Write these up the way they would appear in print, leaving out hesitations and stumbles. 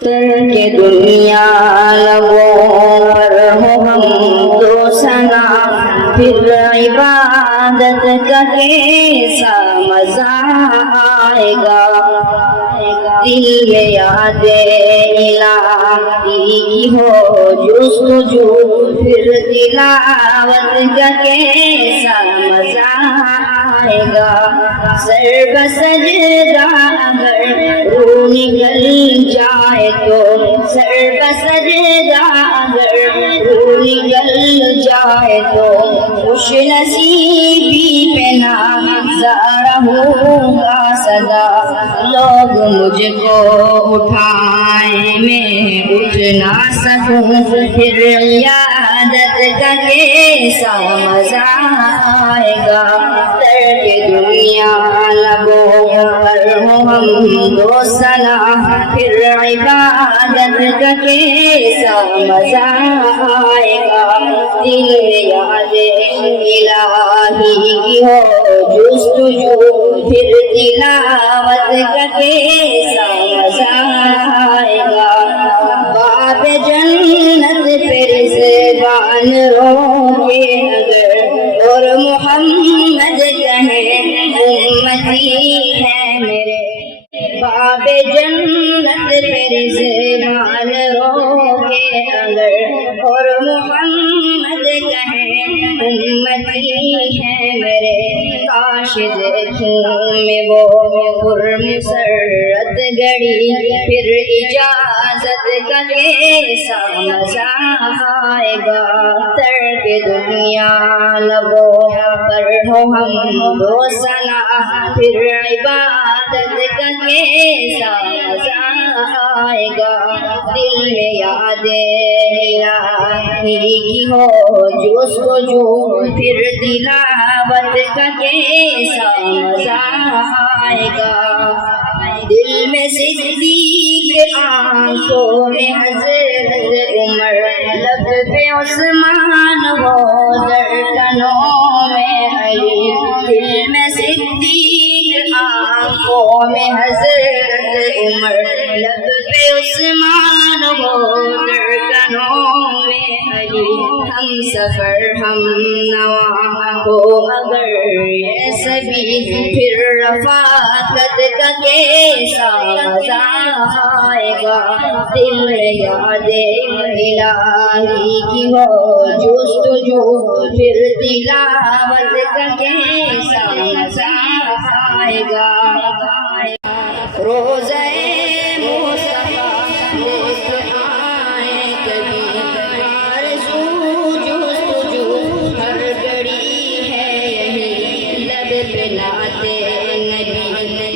کہ دنیا لبوں پر ہو ہم تو ثنا، پھر عبادت کا کیسا مزہ آئے گا۔ دل میں یاد الہی کی ہو جستجو، پھر تلاوت کا کیسا مزہ آئے گا۔ سر بسجدہ اگر روح نکل جائے تو، سر بسجدہ اگر روح نکل جائے تو، خوش نصیبی پہ نظارہ ہوگا سدا۔ لوگ مجھ کو اٹھائیں میں اٹھ نہ سکوں، پھر عیادت کا کیسا مزہ آئے گا۔ ترک دنیا لبوں پر ہو ہم دو ثنا، پھر عبادت کا کیسا مزہ آئے گا۔ دل میں یاد الہی کی ہو جستجو، پھر تلاوت کا کیسا مزہ آئے گا۔ باب جنت پہ رضوان روکے اگر، اور محمد کہیں امتی ہے میرے۔ باب جنت پہ رضوان روکے اگر، اور محمد کہیں امتی ہے میرے۔ کاش دیکھوں میں وہ پرمسرت گھڑی، پھر اجازت کا کیسا مزہ آئے گا۔ ترک دنیا لبوں پر ہو ہم دو ثنا، پھر عبادت کا کیسا مزہ آئے گا۔ دل میں یاد الہی کی ہو جستجو، پھر تلاوت کا کیسا مزہ آئے گا۔ دل میں صدیق، آنکھوں میں حضرت عمر، لب پہ عثمان ہو دھڑکنوں میں علی۔ دل میں صدیق، آنکھوں میں حضرت عمر، لب پہ عثمان ہو دھڑکنوں میں علی۔ ہم سفر ہم نوا ہو اگر یہ سبھی، پھر رفاقت کا کیسا مزہ آئے گا۔ دل میں یاد الہی کی ہو جستجو، پھر تلاوت کا کیسا مزہ آئے گا۔ روزہ مصطفیٰ دیکھ آئیں کبھی، آرزو جستجو ہر گھڑی ہے یہی۔ لب پہ نعت نبی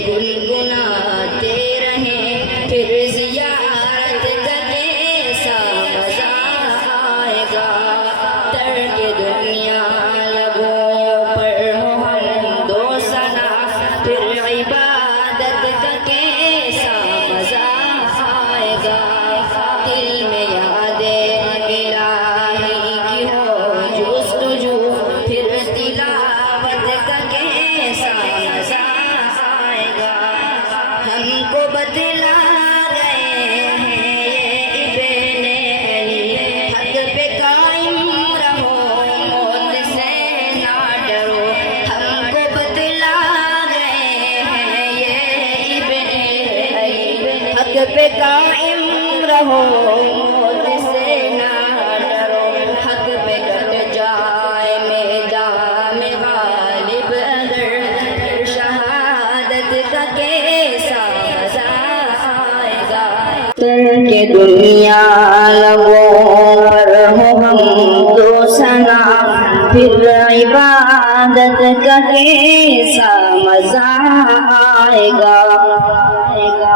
گنگناتے رہیں، پھر زیارت کا کیسا مزہ آئے گا۔ ترک دنیا لبوں پر ہو ہم دو ثنا، پھر عبادت کا کیسا مزہ آئے گا۔ دل میں یاد الہی کی ہو جستجو، پھر تلاوت کا کیسا مزہ آئے گا۔ ہم کو بتلا گئے ہیں یہ ابن علی، حق پہ قائم رہو موت سے نہ ڈرو۔ ہم کو بتلا گئے ہیں یہ ابن علی، حق پہ قائم رہو موت سے نہ ڈرو۔ حق پہ کٹ جائے میدان غالب اگر، پھر شہادت کا کیسا مزہ آئے گا۔ کہ دنیا لبوں پر ہو ہم دو ثنا، پھر عبادت کا کیسا مزہ آئے گا۔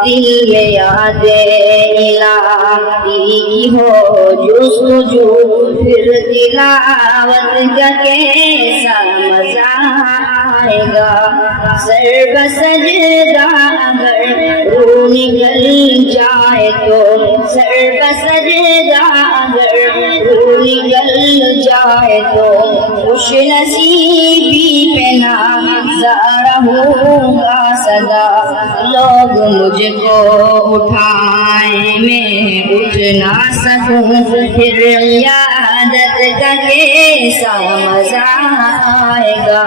دل میں یاد الہی کی ہو جستجو، پھر تلاوت کا کیسا مزہ آئے گا۔ سر بسجدہ اگر روح نکل جائے تو، سر بسجدہ اگر روح نکل جائے تو، خوش نصیبی پہ نظارہ ہوگا سدا۔ لوگ مجھ کو اٹھائیں میں اٹھ نہ سکوں پھر عیادت کا کیسا مزہ آئے گا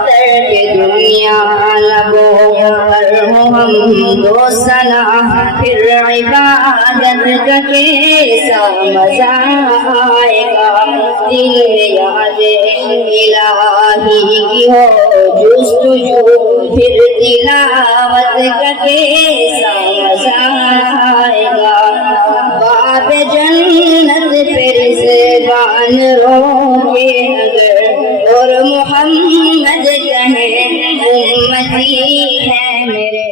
ترک دنیا لبوں پر ہو ہم دو ثنا پھر عبادت کا کیسا مزہ آئے گا دل میں یاد الہی کی ہو جستجو پھر تلاوت کا کیسا مزہ آئے گا باب جنت پہ رضوان روکے اگر اور محمد کہے امتی ہے میرے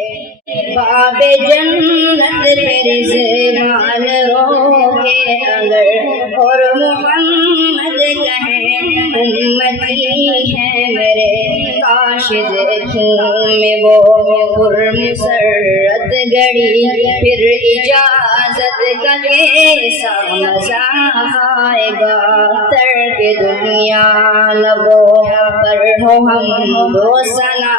باب جنت پہ رضوان روکے اگر اور محمد کہے امتی ہے میرے کاش دیکھوں میں وہ پرمسرت گھڑی پھر اجازت کا کیسا مزہ آئے گا ترک دنیا لبوں پر ہو ہم دو ثنا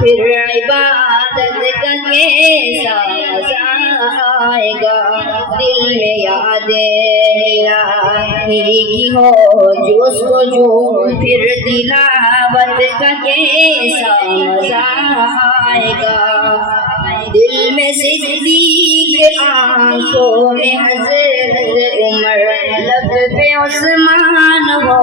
پھر عبادت کا کیسا مزہ آئے گا دل میں یاد الہی کی ہو جستجو پھر تلاوت کا کیسا مزہ آئے گا دل میں صدیق آنکھوں میں حضرت عمر لب پہ عثمان ہو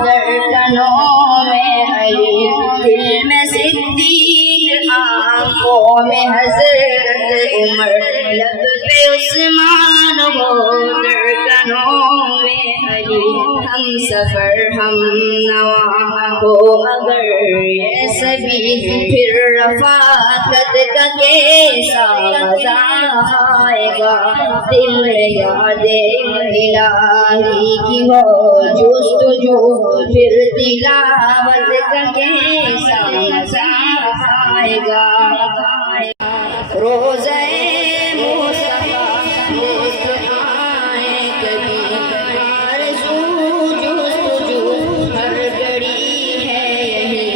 دھڑکنوں میں علی دل میں صدیق آنکھوں میں حضرت عمر لب پہ عثمان ہو دھڑکنوں میں علی ہم سفر ہم نوا ہو اگر یہ سبھی پھر رفاقت کا کیسا مزہ آئے گا دل میں یاد الہی کی ہو جستجو پھر تلاوت کا کیسا مزہ آئے گا روزہ مصطفیٰ دیکھ آئے کبھی آرزو جستجو ہر گھڑی ہے یہی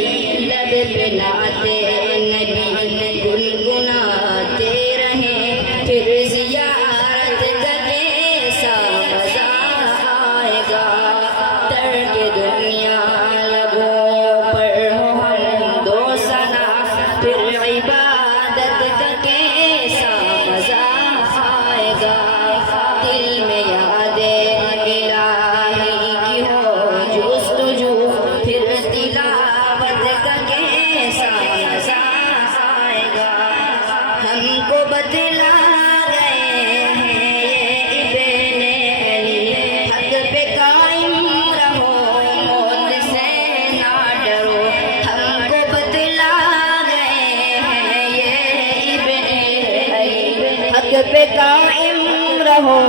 لب پہ لاتے نبی گنگناتے رہیں پھر زیارت کا کیسا مزہ آئے گا ترک دنیا لبوں پر ہو ہم دو ثنا پھر عبادت کا کیسا مزہ آئے گا دل میں یاد الہی کی ہو جستجو پھر تلاوت کا کیسا مزہ آئے گا ہم کو بتلا گئے ہیں یہ ابن علی حق پہ قائم رہو موت سے نہ ڈرو ہم کو بتلا گئے ہیں یہ ابن علی حق پہ قائم رہو